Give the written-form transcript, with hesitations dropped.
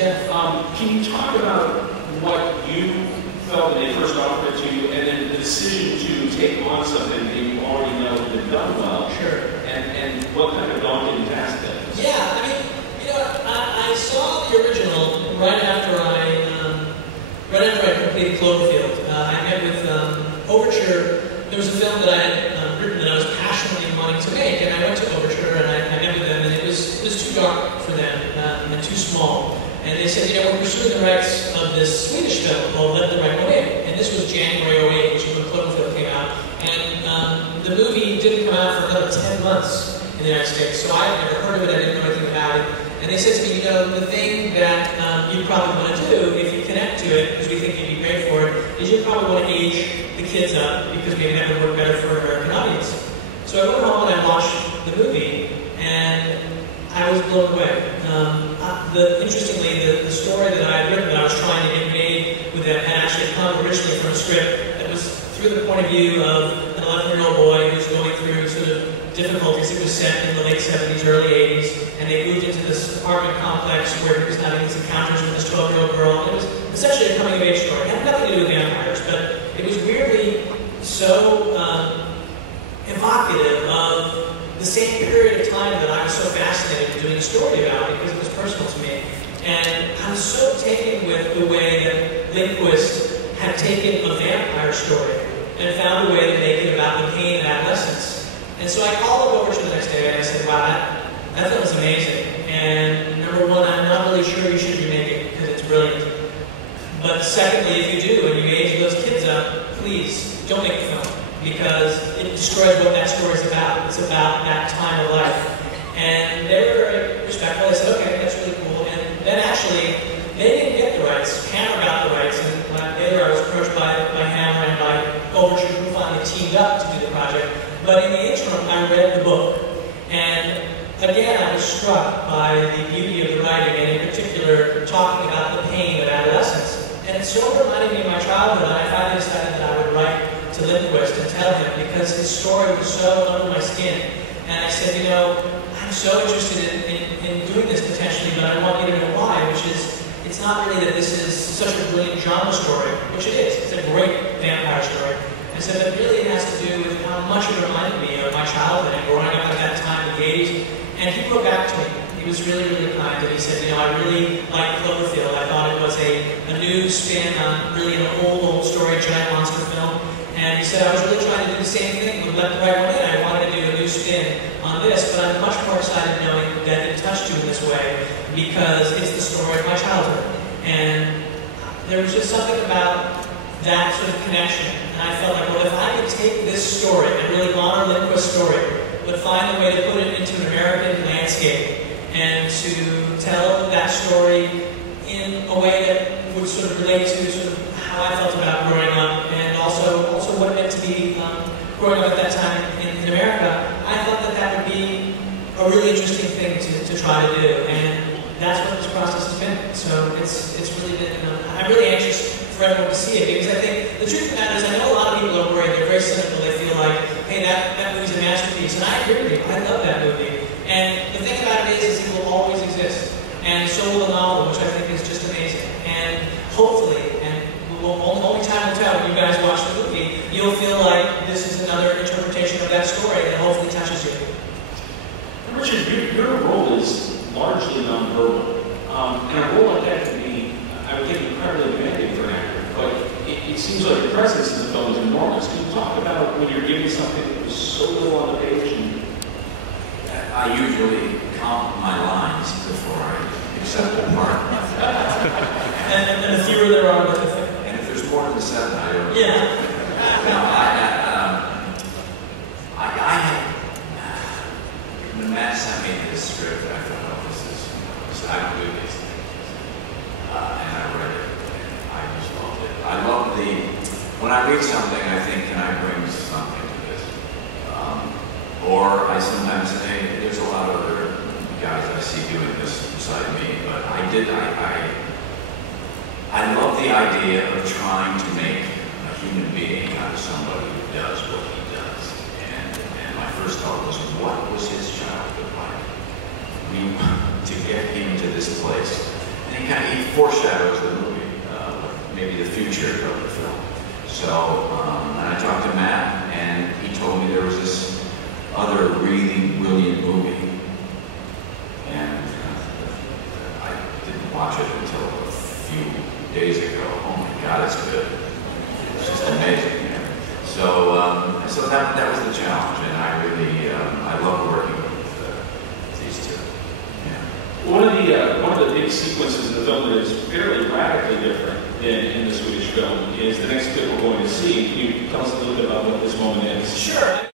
Yeah. Can you talk about what you felt when they first offered it to you, and then the decision to take on something that you already know had been done well? Sure. And what kind of daunting task that is? Yeah, I mean, you know, I saw the original right after I completed Cloverfield. I met with Overture. There was a film that I had written that I was passionately wanting to make, and I went to Overture and I met with them, and it was too dark for them and too small. And they said, you know, we're pursuing the rights of this Swedish film called Let the Right One In. And this was January '08, which is when Cloverfield came out. And the movie didn't come out for another 10 months in the United States. So I had never heard of it, I didn't know anything about it. And they said to me, you know, the thing that you probably want to do, if you connect to it, because we think you'd be great for it, is you probably want to age the kids up, because maybe that would work better for an American audience. So I went home and I watched the movie, and I was blown away. Interestingly, the story that I had written that I was trying to get made with them had actually come originally from a script that was through the point of view of an 11-year-old boy who's going through sort of difficulties. It was set in the late 70s, early 80s, and they moved into this apartment complex where he was having these encounters with this 12-year-old girl. It was essentially a coming-of-age story. It had nothing to do with vampires, but it was weirdly so evocative of the same period of time that I was so fascinated with doing a story about because it was personal to me. And I was so taken with the way that Lindquist had taken a vampire story and found a way to make it about the pain of adolescence. And so I called him over to the next day and I said, wow, that film was amazing. And number one, I'm not really sure you should remake it because it's brilliant. But secondly, if you do and you age those kids up, please don't make the film, because it destroys what that story is about. It's about that time of life. And they were very respectful. They said, okay, that's really cool. And then actually, they didn't get the rights. Hammer got the rights. And later I was approached by Hammer and by Overture, who finally teamed up to do the project. But in the interim, I read the book. And again, I was struck by the beauty of the writing, and in particular, talking about the pain of adolescence. And it so reminded me of my childhood, and I finally decided that I would write to Lindquist and tell him, because his story was so under my skin. And I said, you know, I'm so interested in doing this potentially, but I want you to know why, which is, it's not really that this is such a brilliant genre story, which it is. It's a great vampire story. I said, but really it has to do with how much it reminded me of my childhood and growing up at that time in the 80s. And he wrote back to me. He was really, really kind, and he said, you know, I really liked Cloverfield. I thought it was a new spin on really an old story, giant monster film. And he said, I was really trying to do the same thing with Let the Right One In. I wanted to do a new spin on this, but I'm much more excited knowing that it touched you in this way, because it's the story of my childhood. And there was just something about that sort of connection. And I felt like, well, if I could take this story and really honor Lindquist's story, but find a way to put it into an American landscape and to tell that story in a way that would sort of relate to sort of how I felt about growing up, and also what it meant to be growing up at that time in America, I thought that that would be a really interesting thing to try to do, and that's what this process has been. So it's really been, I'm really anxious for everyone to see it, because I think the truth of the matter is I know a lot of people are worried, they're very cynical, they feel like, hey, that movie's a masterpiece, and I agree with you, I love that movie. And the thing about it is it will always exist, and so will the novel, which I think is just amazing. And hopefully, and only time will tell when you guys watch the movie, you'll feel like this is another interpretation of that story that hopefully touches you. Richard, your role is largely nonverbal, and a role like that can be, I would think, incredibly demanding for an actor, but it seems like your presence in the film is enormous. Can you talk about when you're giving something that was so little on the page? I usually count my lines before I accept a part. and the fewer there are, the thicker. And if there's more than 7, I don't. Yeah. When Matt sent me this script, I thought, oh, this is I don't do these things. And I read it, and I just loved it. I love when I read something, I think, can I bring something to this? Or I sometimes say, there's a lot of other guys I see doing this beside me, but I love the idea of trying to make a human being out of somebody who does what he does. And my first thought was, what was his childhood like? To get him to this place. And he foreshadows the movie, maybe the future of the film. So, and I talked to Matt, and he told me there was this other really brilliant movie, and I didn't watch it until a few days ago. Oh my God, it's good. It's just amazing. So, so that was the challenge, and I really, I love working with these two. Yeah. One of the big sequences in the film that is fairly radically different than in the Swedish film is the next clip we're going to see. Can you tell us a little bit about what this moment is? Sure.